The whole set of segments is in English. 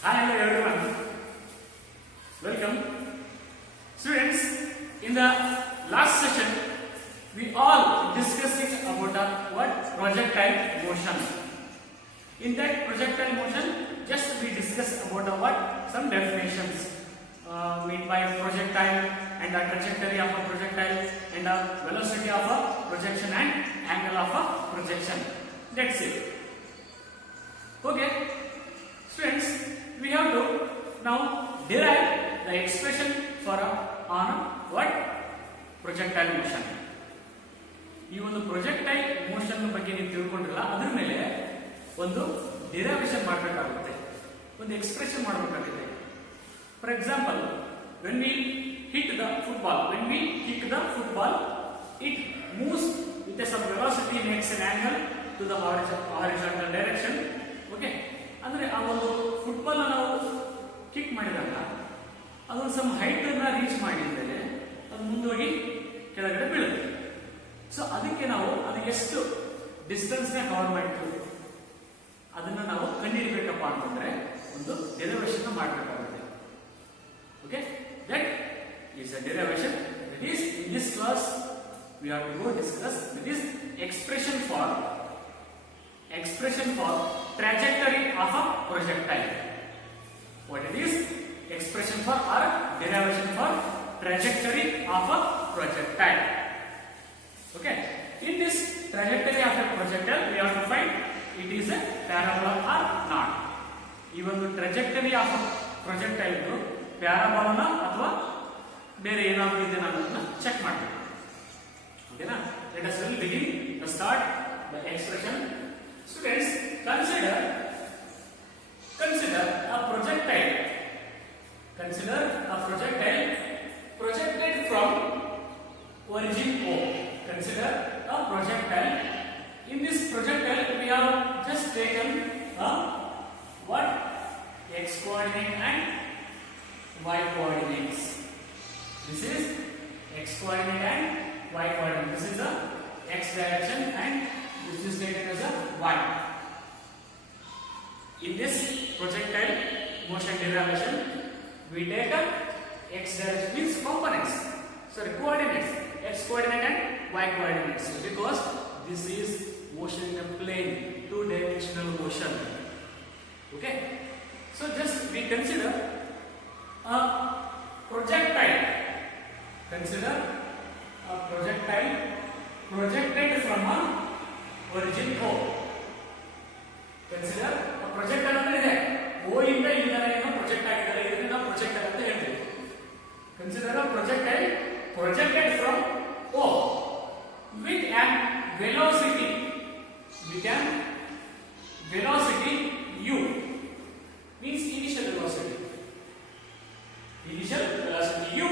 Hi, hello everyone. Welcome. Students, in the last session, we all discussed about what projectile motion. In that projectile motion, just we discussed about what some definitions made by projectile and the trajectory of a projectile and the velocity of a projection and angle of a projection. That's it. Okay, students, we have to now derive the expression for on what projectile motion. ಈ ಒಂದು projectile motion ಬಗ್ಗೆ ನೀವು ತಿಳ್ಕೊಂಡಿರಲ್ಲ, ಅದ್ರ ಮೇಲೆ ಒಂದು derivation ಮಾಡಬೇಕಾಗುತ್ತೆ, ಒಂದು expression ಮಾಡಬೇಕಾಗುತ್ತೆ. For example, when we hit the football, when we kick the football, it moves with some velocity, makes an angle to the horizontal direction. Okay, ಅಂದ್ರೆ ಆ ಒಂದು ಫುಟ್ಬಾಲ್ ನಾವು ಕಿಕ್ ಮಾಡಿದಾಗ ಅದೊಂದು ಸಮ್ ಹೈಟ್ ಅನ್ನ ರೀಚ್ ಮಾಡಿದ್ಮೇಲೆ ಅದು ಮುಂದೋಗಿ ಕೆಳಗಡೆ ಬೀಳುತ್ತೆ. ಸೊ ಅದಕ್ಕೆ ನಾವು ಅದು ಎಷ್ಟು ಡಿಸ್ಟೆನ್ಸ್ ನ ಕವರ್ ಮಾಡಿರ್ತೀವಿ ಅದನ್ನ ನಾವು ಕಂಡುಹಿಡಿಬೇಕಪ್ಪ ಅಂತಂದ್ರೆ ಒಂದು ಡೆರಿವೇಶನ್ ಮಾಡಬೇಕಾಗುತ್ತೆ. Okay, that is a derivation. That is in this class we have to go discuss that is expression for trajectory of a projectile. What it is? Expression for or derivation for trajectory of a projectile. Okay, in this trajectory of a projectile we have to find it is a parabola or not. Even the trajectory of a projectile is parabola ಅಥವಾ ಬೇರೆ ಏನಾದರೂ ಇದೆ ಅನ್ನೋದನ್ನ check ಮಾಡಬೇಕು. ಓಕೆನಾ? Let us begin to start the expression. Students, consider a projectile. Consider a projectile projected from origin O. Consider a projectile. In this projectile, we have just taken what? X coordinate and Y coordinates. This is X coordinate and Y coordinate. This is the X direction and this is taken as a Y. In this projectile motion derivation, we take up X direction means components. Sorry, coordinates. X coordinate and Y coordinates. Because this is motion in a plane, two-dimensional motion. Okay. So just we consider a projectile. Consider a projectile projected from a origin O. Consider a projectile ಅಂದ್ರೆ ಇದೆ O ಇಂದ ಇಲ್ಲಿವರೆಗೆ project ಆಗಿದ್ದಾರೆ, ಇದನ್ನ ನಾವು projectile ಅಂತ ಹೇಳ್ತೀವಿ. Consider a projectile projected from O with an velocity u means initial velocity. Initial velocity u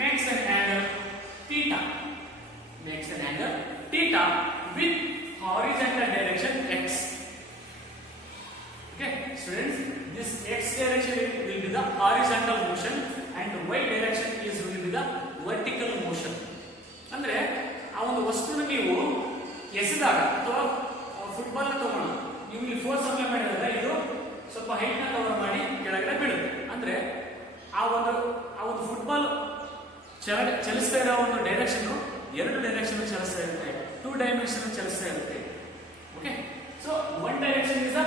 makes an angle theta. Makes an angle theta with horizontal direction x. Okay, students, this x direction will be the horizontal motion and y direction will be the vertical motion. ಅಂದ್ರೆ ಆ ಒಂದು ವಸ್ತುನ ನೀವು ಎಸೆದಾಗ ಅಥವಾ football ನ ತಗೊಂಡು ನೀವು ಇಲ್ಲಿ ಫೋರ್ಸ್ ಅಪ್ಲೈ ಮಾಡಿದ್ರೆ ಇದು ಸ್ವಲ್ಪ ಹೈಟ್ ನ ಕವರ್ ಮಾಡಿ ಕೆಳಗಡೆ ಬೀಳುತ್ತೆ. ಅಂದ್ರೆ ಆ ಒಂದು ಫುಟ್ಬಾಲ್ ಚಲಿಸ್ತಾ ಇರೋ ಒಂದು ಡೈರೆಕ್ಷನ್ ಎರಡು ಡೈರೆಕ್ಷನ್ ಚಲಿಸ್ತಾ ಇರುತ್ತೆ, ಟೂ ಡೈಮೆನ್ಷನ್ ಚಲಿಸ್ತಾ ಇರುತ್ತೆ. Okay, so one direction is the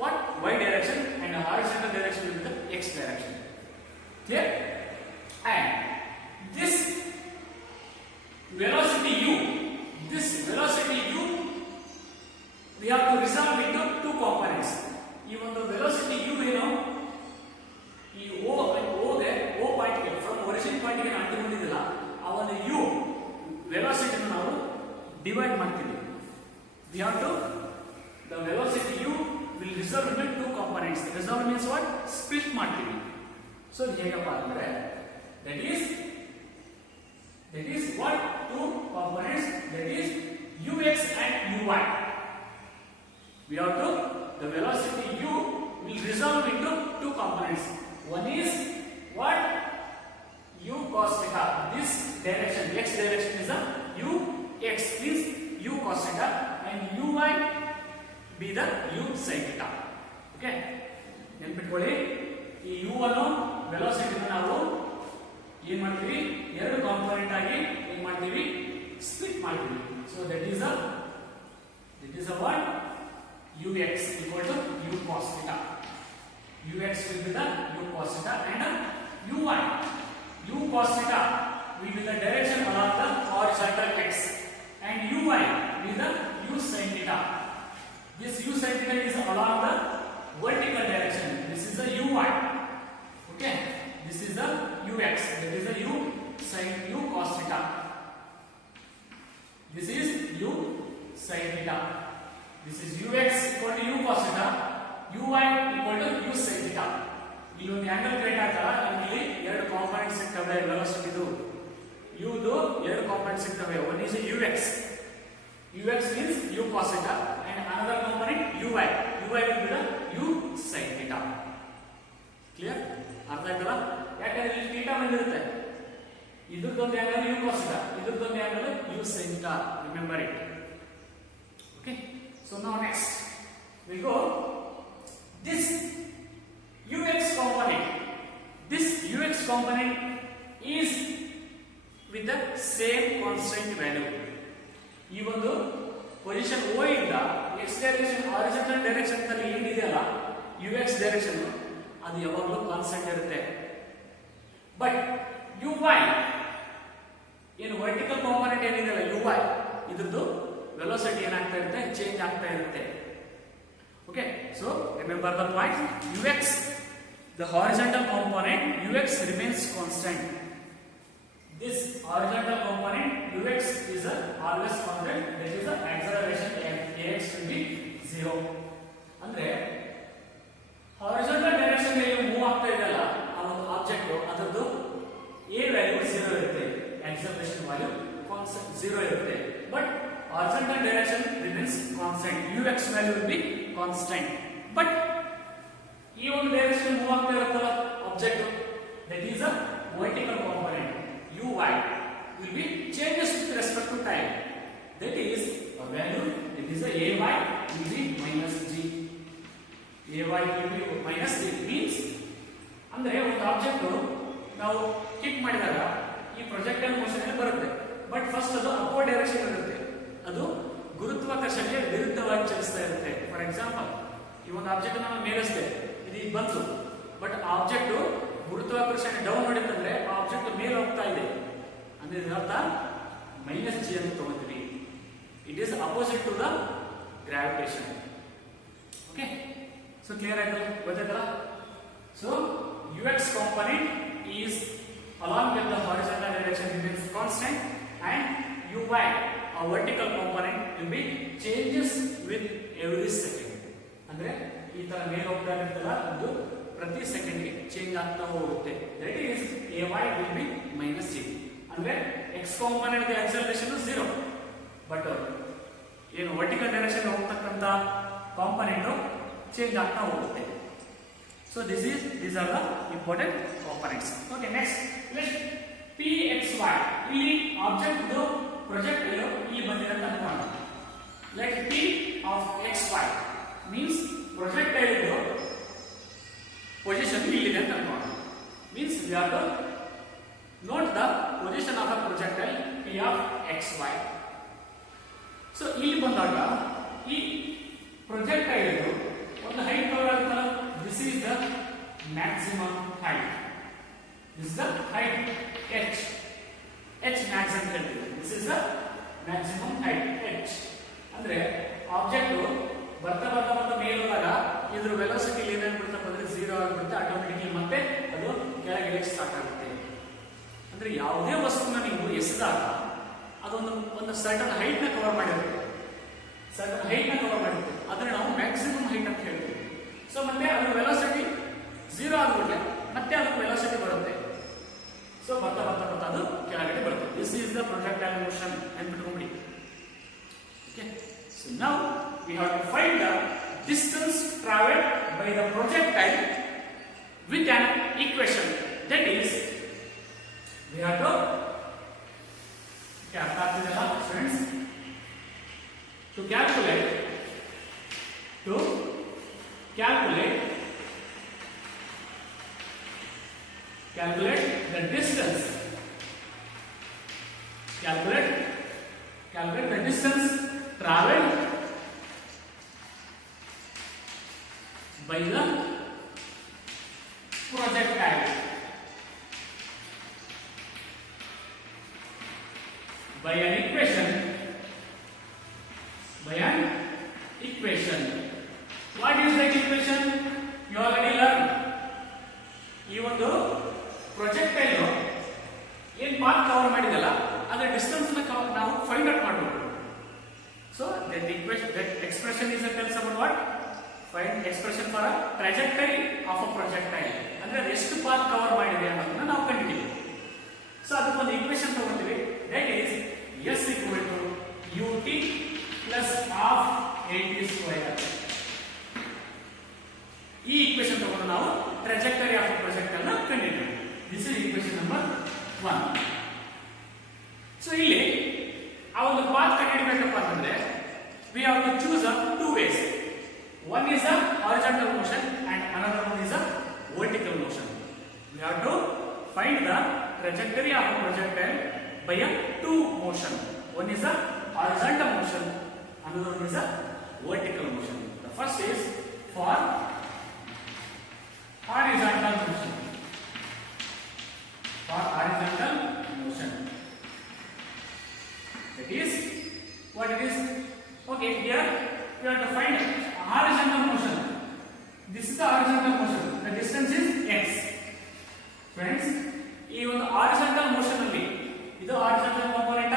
what? Y direction and the horizontal direction will be the x direction. Clear? And this velocity u we have to resolve into two components. Even the velocity u ಈ O point ಗೆ from origin point ಗೆ ಅಂಟಿಕೊಂಡಿದ್ದಿಲ್ಲ, ಆ ಒಂದು u velocity ನಾವು divide ಮಾಡ್ತೀವಿ. We have to the velocity u will resolve into two components. Resolve means what? Split ಮಾಡ್ತೀವಿ. So ಹೇಗಪ್ಪ ಅಂದ್ರೆ that is what? Two components, that is ux and uy. We have to the velocity u will resolve into two components. One is what? U cos theta. This direction, x direction is a u x means u cos theta and uy be the u sin theta. Okay, ನೆನಪಿಟ್ಟು ನೆನ್ಪಿಟ್ಕೊಳ್ಳಿ, ಈ you ಅನ್ನು ವೆಲಾಸಿಟಿನ ನಾವು ಏನ್ ಮಾಡ್ತೀವಿ, ಎರಡು component ಆಗಿ ಏನ್ ಮಾಡ್ತೀವಿ, ಸ್ಪ್ಲಿಟ್ ಮಾಡ್ತೀವಿ. So that is a what ux equal to u cos theta. ux will be the u cos theta and uy. u cos theta will be the direction along the horizontal x and uy will be the u sin theta. This u sin theta is along the vertical direction. This is the uy. Okay, this is the ux, that is the u sin u cos theta. This is u sin theta. This is ux equal to u cos theta, uy equal to u sin theta. ಇಲ್ಲಿ ಒಂದು angle create ಆಗ್ತಲ್ಲ, ಇಲ್ಲಿ ಎರಡು component ಸಿಗ್ತವೆ ವೆಲಾಸಿಟಿದು. u ದು ಎರಡು component ಸಿಗ್ತವೆ. One is ux. ux means u cos theta and another component uy. uy will be the u sin theta. Clear? ಅರ್ಥ ಆಯ್ತಲ್ಲ? ಯಾಕಂದ್ರೆ ಇಲ್ಲಿ ಥೀಟಾ ಬಂದಿರುತ್ತೆ. ಇದರದೊಂದು ಆಂಗಲ್ u cos theta, ಇದರದೊಂದು angle u sin theta. Remember it. Okay? So now next we go this ux component is with the same constant value. ಈ ಒಂದು position O ಇಂದ x ಡೈರೆಕ್ಷನ್ ಹಾರಿಜಾಂಟಲ್ ಡೈರೆಕ್ಷನ್ ಅಲ್ಲಿ ಏನಿದೆಯಲ್ಲ ux direction ಅದು ಯಾವಾಗಲೂ constant ಇರುತ್ತೆ. But uy ಏನು vertical component ಏನಿದೆಯಲ್ಲ uy ಇದ್ರದ್ದು velocity ಏನಾಗ್ತಾ ಇರುತ್ತೆ, ಚೇಂಜ್ ಆಗ್ತಾ ಇರುತ್ತೆ. Okay, so remember the point, ux the horizontal component ux remains constant. This horizontal component ux is always constant, that is the acceleration ax will be 0. ಅಂದ್ರೆ horizontal direction ಅಲ್ಲಿ move ಆಗ್ತಾ ಇದೆಯಲ್ಲ ಆ ಒಂದು ಆಬ್ಜೆಕ್ಟ್, ಅದರದ್ದು a value 0 ಇರುತ್ತೆ, acceleration value constant 0 ಇರುತ್ತೆ. But horizontal direction remains constant, ux value will be constant. But ಈ ಒಂದು ಡೈರೆಕ್ಷನ್ ಮೂವ್ ಆಗ್ತಾ ಇರುತ್ತಲ್ಲ object, that is a vertical component uy will be changes with respect to time. That is a value, that is a ay will be minus g. ay will be minus g means ಅಂದ್ರೆ ಒಂದು object ನಾವು kick ಮಾಡಿದಾಗ ಈ projectile motion ಅಲ್ಲಿ ಬರುತ್ತೆ. But first ಅದು upward direction ಇರುತ್ತೆ, ಅದು ಗುರುತ್ವಾಕರ್ಷಣೆಗೆ ವಿರುದ್ಧವಾಗಿ ಚಲಿಸ್ತಾ ಇರುತ್ತೆ. ಫಾರ್ ಎಕ್ಸಾಂಪಲ್, ಈ ಒಂದು ಆಬ್ಜೆಕ್ಟ್ ನಾವು ಮೇಲಿಸ್ತೆ, ಇದು ಬಂತು, ಬಟ್ ಆಬ್ಜೆಕ್ಟ್ ಗುರುತ್ವಾಕರ್ಷಣೆ ಡೌನ್ ಮಾಡಿತ್ತಂದ್ರೆ ಆ ಆಬ್ಜೆಕ್ಟ್ ಮೇಲೆ ಹೋಗ್ತಾ ಇದೆ ಅಂದ್ರೆ ಇದರ ಅರ್ಥ ಮೈನಸ್ ಜಿ ಅಂತ ತಗೋತೀವಿ. It is opposite to the gravitation. Okay, so clear ಆಯ್ತು, ಗೊತ್ತಾಯ್ತಲ್ಲ? So ux component is along with the horizontal direction remains constant and uy a vertical component will be changes with every second. ಅಂದ್ರೆ ಈ ತರ ಮೇಲೆ ಹೋಗ್ತಾ ಇರುತ್ತಲ್ಲ ಅದು ಪ್ರತಿ ಸೆಕೆಂಡ್ ಗೆ ಚೇಂಜ್ ಆಗ್ತಾ ಹೋಗುತ್ತೆ. That is ay will be minus g. ಅಂದ್ರೆ x component the acceleration 0, but ಏನು ವರ್ಟಿಕಲ್ ಡೈರೆಕ್ಷನ್ ಹೋಗ್ತಕ್ಕಂತ ಕಾಂಪೊನೆಂಟ್ ಚೇಂಜ್ ಆಗ್ತಾ ಹೋಗುತ್ತೆ. So these are the important components. Okay, next let pxy ಇಲ್ಲಿ ಆಬ್ಜೆಕ್ಟ್ ದು ಪ್ರೊಜೆಕ್ಟೈಲ್ ಇಲ್ಲಿ ಬಂದಿದೆ ಅಂತ ಅನ್ಕೊಳ್ಳೋಣ. Let p of xy means projectile ದು position ಇಲ್ಲಿದೆ ಅಂತ ಅನ್ಕೊಳ್ಳೋಣ. Means we have to note the position of a projectile p of xy. So ಇಲ್ಲಿ ಬಂದಾಗ ಈ ಪ್ರೊಜೆಕ್ಟೈಲ್ ದು ಒಂದು ಹೈಟ್ ಕವರ್ ಆಗುತ್ತಲ್ಲ, this is the maximum height. This is the height h. h max ಅಂತ ಹೇಳ್ತೀವಿ. This is the maximum height h. ಅಂದ್ರೆ object ಬರ್ತಾ ಬರ್ತಾ ಬರ್ತಾ ಮೇಲೆ ಹೋದಾಗ ಇದ್ರ ವೆಲಾಸಿಟಿ ಏನಾಗ್ಬಿಡುತ್ತೆ ಅಂದ್ರೆ 0 ಆಗಿಬಿಡುತ್ತೆ ಆಟೋಮೆಟಿಕಲಿ, ಮತ್ತೆ ಅದು ಕೆಳಗೆ ಸ್ಟಾರ್ಟ್ ಆಗುತ್ತೆ. ಅಂದ್ರೆ ಯಾವುದೇ ವಸ್ತುನ ನೀವು ಎಸೆದಾಗ ಅದೊಂದು ಸರ್ಟನ್ ಹೈಟ್ ನ ಕವರ್ ಮಾಡಿರುತ್ತೆ, ಸರ್ಟನ್ ಹೈಟ್ ನ ಕವರ್ ಮಾಡಿರುತ್ತೆ, ಅದನ್ನ ನಾವು ಮ್ಯಾಕ್ಸಿಮಮ್ ಹೈಟ್ ಅಂತ ಹೇಳ್ತೀವಿ. ಸೊ ಮತ್ತೆ ಅದ್ರ ವೆಲಾಸಿಟಿ 0 ಆಗ್ಬಿಟ್ರೆ ಮತ್ತೆ ಅದಕ್ಕೆ ವೆಲಾಸಿಟಿ ಬರುತ್ತೆ. ಸೊ ಬರ್ತಾ ಬರ್ತಾ ಬರ್ತಾ ಅದು ಕೆಳಗಡೆ ಬರುತ್ತೆ. This is the projectile motion ನೆನ್ಪಿಟ್ಕೊಂಡ್ಬಿಡಿ. Okay, so now we have to find the distance travelled by the projectile with an equation. That is we have to ಅರ್ಥ ಆಗ್ತಿದೆಯಲ್ಲ friends? To calculate calculate the distance. Calculate the distance traveled by the projectile by an equation. What is that equation? You already learned. ಈ ಒಂದು projectile ಏನ್ path cover ಮಾಡಿದಲ್ಲ ಅದರ distance ನಾವು find out ಮಾಡಬೇಕು. So that expression is tells about what? Find expression for a trajectory of a projectile. ಅಂದ್ರೆ ಅದು ಎಷ್ಟು path cover ಮಾಡಿದೆ ಅನ್ನೋದನ್ನ ನಾವು ಕಂಡುಹಿಡಿಯಬೇಕು. ಸೊ ಅದಕ್ಕೊಂದು ಈಕ್ವೇಶನ್ ತಗೊಂತೀವಿ. That is S equal to ut plus half at square. ಈ ಈಕ್ವೇಶನ್ ತಗೊಂಡು ನಾವು ಟ್ರಾಜೆಕ್ಟರಿ ಆಫ್ ಪ್ರೊಜೆಕ್ಟ್ ಅನ್ನು ಕಂಡುಹಿಡಿಯಬೇಕು. This is equation number 1. ಸೊ ಇಲ್ಲಿ ಆ ಒಂದು ಪಾತ್ ಕಂಡುಹಿಡಿಯಬೇಕಪ್ಪ ಅಂತಂದ್ರೆ we have to choose two ways. One is a horizontal motion and another one is a vertical motion. We have to find the trajectory of a projectile by a two motion. One is a horizontal motion, another one is a vertical motion. The first is for horizontal motion. For horizontal motion, that is what it is. Okay, here we have to find horizontal motion. This is the horizontal motion. The distance is x. Friends, ಈ ಒಂದು horizontal motion ಅಲ್ಲಿ ಇದು horizontal component.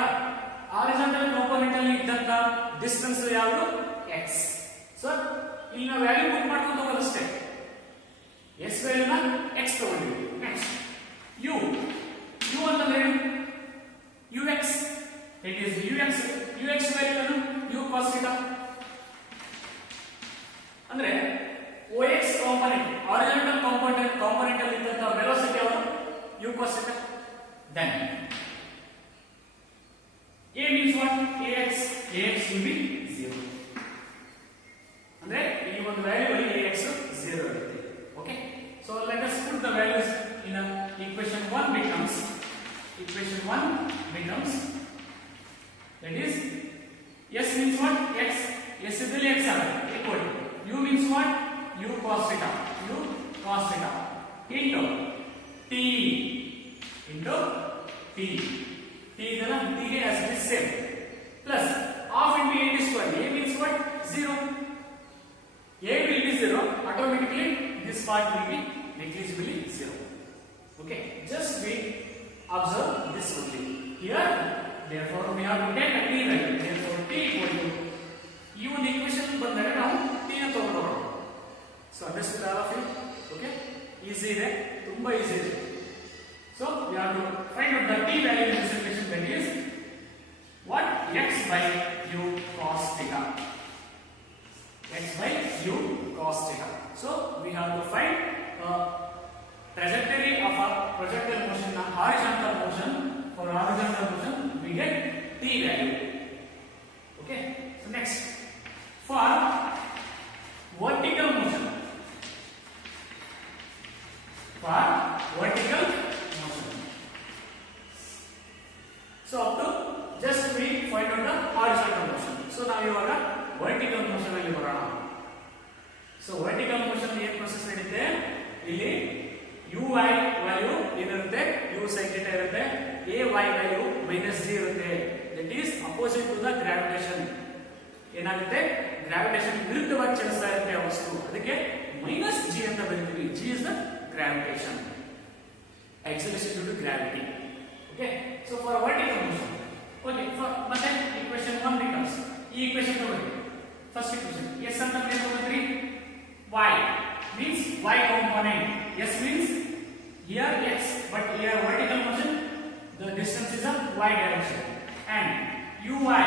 Horizontal component ಅಲ್ಲಿ ಇದ್ದಂತ distance ಯಾವುದು? x. So ಇಲ್ಲಿ ನಾವು value ಪುಟ್ ಮಾಡ್ಕೊಂಡು ಹೋಗೋದಷ್ಟೇ. s ವ್ಯಾಲ್ಯೂನ x ತಗೊಂಡಿವಿ. ನೆಕ್ಸ್ಟ್ u ಅಂತಂದ್ರೆ ux. It is ux value u cos θ. ಅಂದ್ರೆ OX ಕಾಂಪೋನೆಂಟ್ ಹಾರಿಜಾಂಟಲ್ ಕಾಂಪೋನೆಂಟ್ ಅಲ್ಲಿ ಇದ್ದಂತ ವೆಲಾಸಿಟಿ ಯಾವುದು? u cos θ. Then a means what? ax will be 0. ಅಂದ್ರೆ ಈ ಒಂದು ವ್ಯಾಲ್ಯೂ ಅಲ್ಲಿ ax 0 ಇರುತ್ತೆ. Okay, so let us put the values in equation 1 becomes that is s means what? x. s is the x equal to u means what? u cos θ into t ಇದನ್ನ t ಗೆ as it is same plus half into a square. a means what? 0. a will be 0, automatically this part will be negligibly 0. Okay, just we observe this only here. Therefore we have to take a t value. Therefore t equal to ಈ ಒಂದು equation ಬಂದಾಗ ನಾವು t ನ ತಗೊಂಡೋಗೋಣ. So understand all of you? Okay, easy ಇದೆ, ತುಂಬಾ easy ಇದೆ. So we have to find out the t value in this equation. That is what? X by u cos θ. X by u cos θ. So we have to find trajectory of a projectile motion, a horizontal motion. For horizontal motion we get t value. Okay, so next for vertical motion. For vertical motion, so up to just we find out the horizontal motion. So now ಇವಾಗ vertical motion ಅಲ್ಲಿ ಬರೋಣ. So vertical motion ಏನು process ನಡೆಯುತ್ತೆ? ಇಲ್ಲಿ uy value ಏನಿರುತ್ತೆ? u sin θ ಇರುತ್ತೆ. ay value -g ಇರುತ್ತೆ. That is opposite to the gravitation. ಏನಾಗುತ್ತೆ? ಗ್ರಾವಿಟೇಷನ್ ವಿರುದ್ಧವಾಗಿ ಚಲಿಸ್ತಾ ಇರುತ್ತೆ ಆ ವಸ್ತು. ಅದಕ್ಕೆ -g ಅಂತ ಬರೀತೀವಿ. g is the gravitation, acceleration due to gravity. Okay, so for vertical motion, okay, for ಮತ್ತೆ equation 1 becomes ಈ equation ತಗೊಳ್ಳಿ. First equation s ಅಂತ ಏನು ತಗೊಂಡ್ರಿ? y means y component. s means here x, but here vertical motion the distance is a y direction, and uy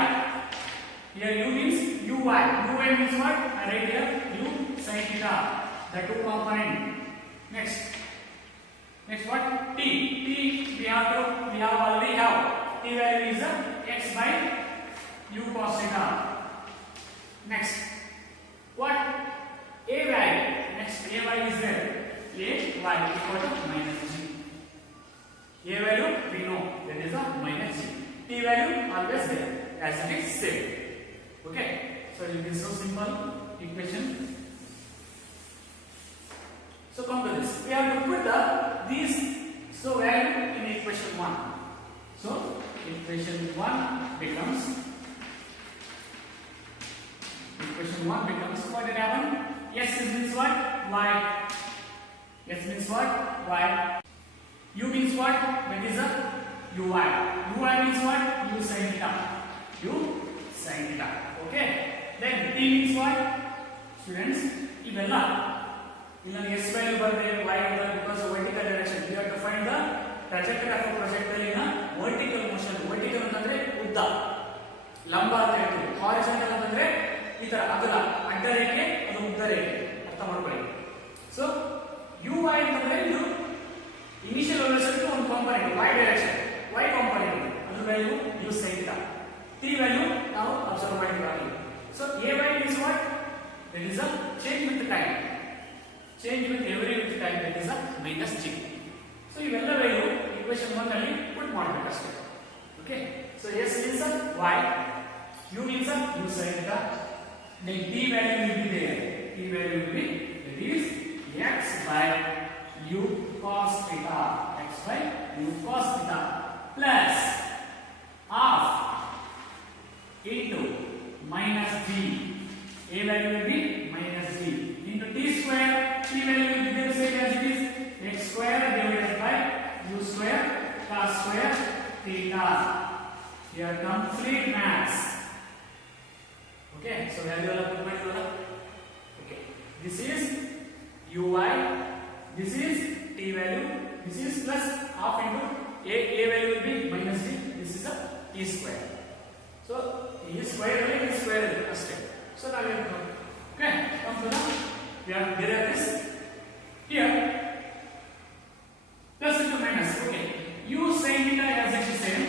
here u means uy means what? I write here u sin θ, the two component. Next what? t we already have t value is x by u cos θ. Next what? a value. Next a y is there. a y equal to -g. t value always there as it is same. Okay, so it is so simple equation. So come to this, we have to put these value in equation 1. So equation 1 becomes what did happen? S means what? Y. S means what? Y. U means what? That is a uy. Uy means what? U sin theta. U sin theta. Okay. Then t means what? Students, ಇವella ಇಲ್ಲಿ s value ಬರುತ್ತೆ, y value because of vertical direction. We have to find the trajectory of a projectile in a vertical motion. Vertical ಅಂತಂದ್ರೆ ಉದ್ದ, ಲಂಬ ಅಂತ ಹೇಳ್ತೀವಿ. Horizontal ಅಂತಂದ್ರೆ ಈ ತರ ಅಗಲ, ಅಡ್ಡ ರೇಖೆ, ಅದು ಉದ್ದ ರೇಖೆ. ಅರ್ಥ ಮಾಡ್ಕೊಳ್ಳಿ. ಸೊ uy ಅಂತಂದ್ರೆ ಇದು ಇನಿಷಿಯಲ್ ವೆಲಾಸಿಟಿ ಒಂದು component y direction, y component, ಅದರ value u sin theta. t value ನಾವು ಅಬ್ಸರ್ವ್ ಮಾಡಿದ್ವಿ. So ay is what? That is a change with time. Change with every time, that is a minus g. So ಇವೆಲ್ಲ value equation 1 ನಲ್ಲಿ ಪುಟ್ ಮಾಡಬೇಕು ಅಷ್ಟೇ. Okay, so s means y, u means u sin theta, then t value will be there. T value will be, that is x by u cos theta, x by u cos theta plus half into minus g. A value will be minus g into t square. T value will be the same as it is, x square divided by u square cos square theta. Here complete maths. Okay, so value all put ಮಾಡಿದ್ವಲ್ಲ. Okay, this is uy, this is t value, this is plus half into a value will be minus g, this is a t square. So t square is square ಅಷ್ಟೇ. So now we have to, okay, come to the, we have derived this here plus into minus. Okay, u sin theta as it is same,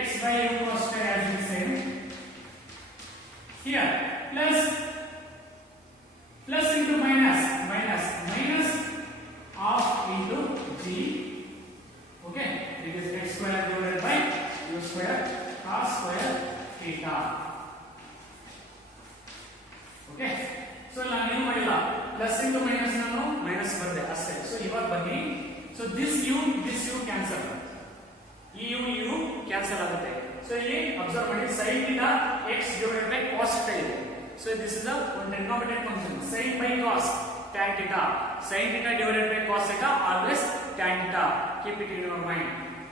x by u cos theta as it is same. Here plus into minus half into g. Okay, because x square divided by u square cos square theta. Okay, so ನಾನು ಏನು ಮಾಡಿಲ್ಲ, plus into minus ನಾನು minus ಬರೆದೆ ಅಷ್ಟೇ. So ಇವಾಗ ಬನ್ನಿ, so this you cancel, ಈ you cancel ಆಗುತ್ತೆ. ಸೊ ಇಲ್ಲಿ ಅಬ್ಸರ್ವ್ ಮಾಡಿ, sin theta x divided by cos theta ಇದೆ. So this is a one trigonometric function, sin by cos tan theta. Sin theta divided by cos theta always tan theta. Keep it in your mind.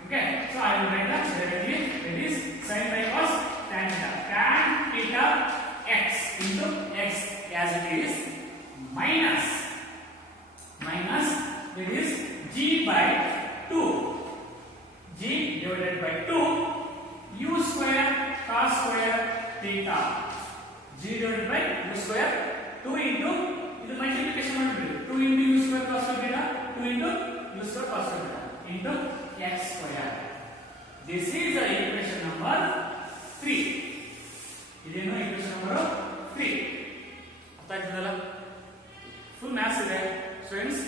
Okay, so I will write that directly. It is sin by cos tan theta. Tan theta x into x as it is minus it is g by 2, g divided by 2 u square cos square theta. G divided by u square 2 into ಇದು multiplication ಮಾಡಿಬಿಡಿ, 2 into u square cos square theta, 2 into u square cos square theta into x square. This is the equation number 3. ಇದೇನು equation number 3. ಅರ್ಥ ಆಗ್ತದಲ್ಲ? Full maths ಇದೆ students.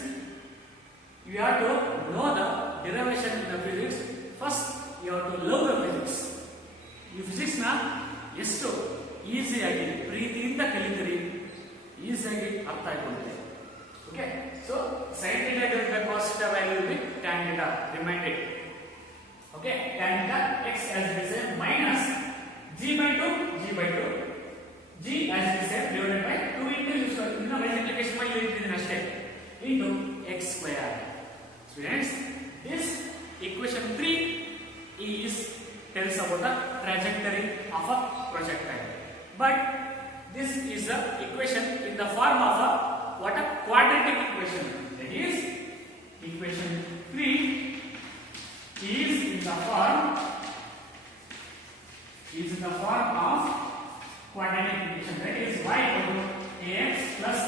You have to know the derivation in the physics. First you have to love the physics. ಈ physics ನ ಎಷ್ಟು ಈಸಿಯಾಗಿ ಪ್ರೀತಿಯಿಂದ ಕಲಿತೀರಿ, ಈಸಿಯಾಗಿ ಅರ್ಥ ಆಯ್ಕೊಳ್ಳುತ್ತೆ. Okay, so sin theta divided by cos theta value will be tan theta, remind it. Okay, tan theta x as it is minus g by 2 g as it is divided by 2 into u square. ಇದನ್ನ multiplication ಮಾಡಿ ಹೇಳ್ತಿದ್ದೀನಿ ಅಷ್ಟೇ, into x square. Students, this equation 3 is tells about the trajectory of a projectile. But this is a equation in the form of a quadratic equation. That is, equation 3 is in the form of quadratic equation. That is y equal to ax plus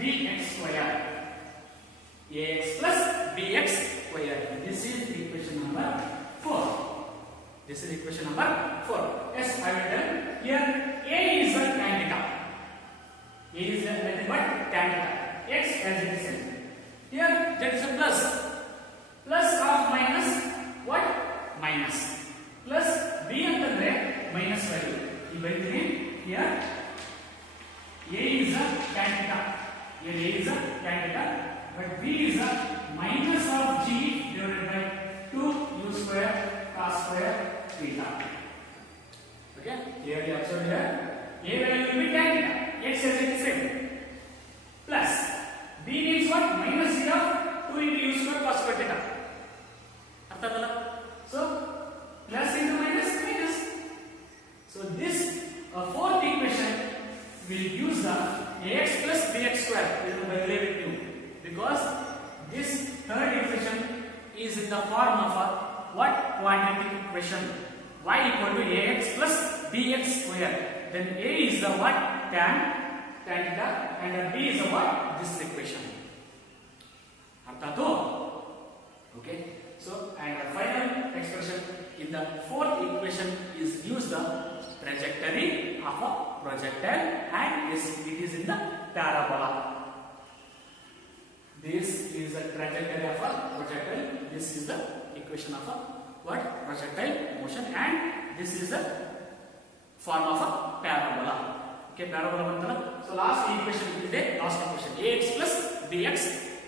bx square. Ax plus bx square. This is equation number 4. This is equation number 4. Yes, I will tell. Here a is a tan theta. A is a nothing but tan theta. X as it is said. Here there is a plus. Plus of minus what? Minus. minus plus b ಅಂತಂದ್ರೆ minus value ಈ ಬರೀತೀನಿ here a is a tan theta here a is a tan theta but b is a minus of g divided by 2 u square cos square theta. Okay, clearly observed here. A value will be tan theta, x is the same, plus b means what? Minus z of 2 into u square cos square theta. ಅರ್ಥ ಆಯ್ತಲ್ಲ? So plus into minus minus. So this fourth equation will use the ax plus bx square. This is by relate with you because this third equation is in the form of a what? Quadratic equation. Y equal to ax plus bx square. Then a is the what? Tan theta and b is the what? This equation. Artha to? Okay. So and the final expression in the fourth equation is use the trajectory of a projectile and yes, it is in the parabola. This is the trajectory of a projectile. This is the equation of a what? Projectile motion and this is the form of a parabola. Okay, parabola bantala. So last equation is the last equation ax plus bx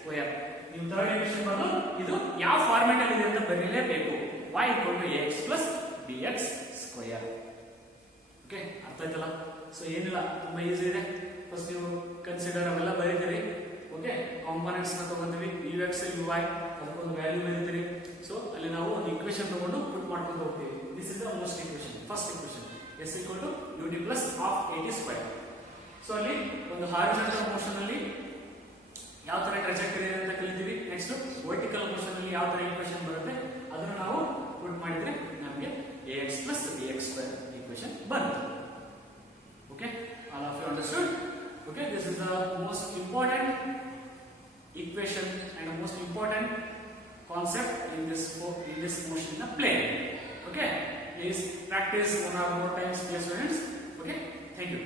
square. ನೀವು third equation ಬಂದು ಇದು ಯಾವ format ಅಲ್ಲಿ ಇದೆ ಅಂತ ಬರೀಲೇಬೇಕು. y equal to ax plus bx square. Okay, ಅರ್ಥ ಆಯ್ತಲ್ಲ? So ಏನಿಲ್ಲ, ತುಂಬಾ ಈಸಿ ಇದೆ. ಫಸ್ಟ್ ನೀವು ಕನ್ಸಿಡರ್ ಅವೆಲ್ಲ ಬರೀತೀರಿ. ಓಕೆ, ಕಾಂಪೋನೆಂಟ್ಸ್ ನ ತಗೊಂಡ್ವಿ, ux uy ಅದಕ್ಕೊಂದು ವ್ಯಾಲ್ಯೂ ಬರೀತೀರಿ. ಸೊ ಅಲ್ಲಿ ನಾವು ಒಂದು ಇಕ್ವೇಷನ್ ತಗೊಂಡು ಪುಟ್ ಮಾಡ್ಕೊಂಡು ಹೋಗ್ತೀವಿ. This is the most equation, first equation s equal to ut plus half at square. So ಅಲ್ಲಿ ಒಂದು ಹಾರಿಜಾಂಟಲ್ ಮೋಷನ್ ಅಲ್ಲಿ ಯಾವ ತರ ಟ್ರಾಜೆಕ್ಟರಿ ಇದೆ ಅಂತ ಕಲಿತೀವಿ. ನೆಕ್ಸ್ಟ್ ವರ್ಟಿಕಲ್ ಮೋಷನ್ ಅಲ್ಲಿ ಯಾವ ತರ ಇಕ್ವೇಷನ್ ಬರುತ್ತೆ ಅದನ್ನು ನಾವು ಪುಟ್ ಮಾಡಿದ್ರೆ ನಮಗೆ ax plus bx square equation ಬಂತು. Okay, all of you understood? Okay, this is the most important equation and the most important concept in this motion in the plane. Okay, please practice one or more times, dear students. Okay, thank you.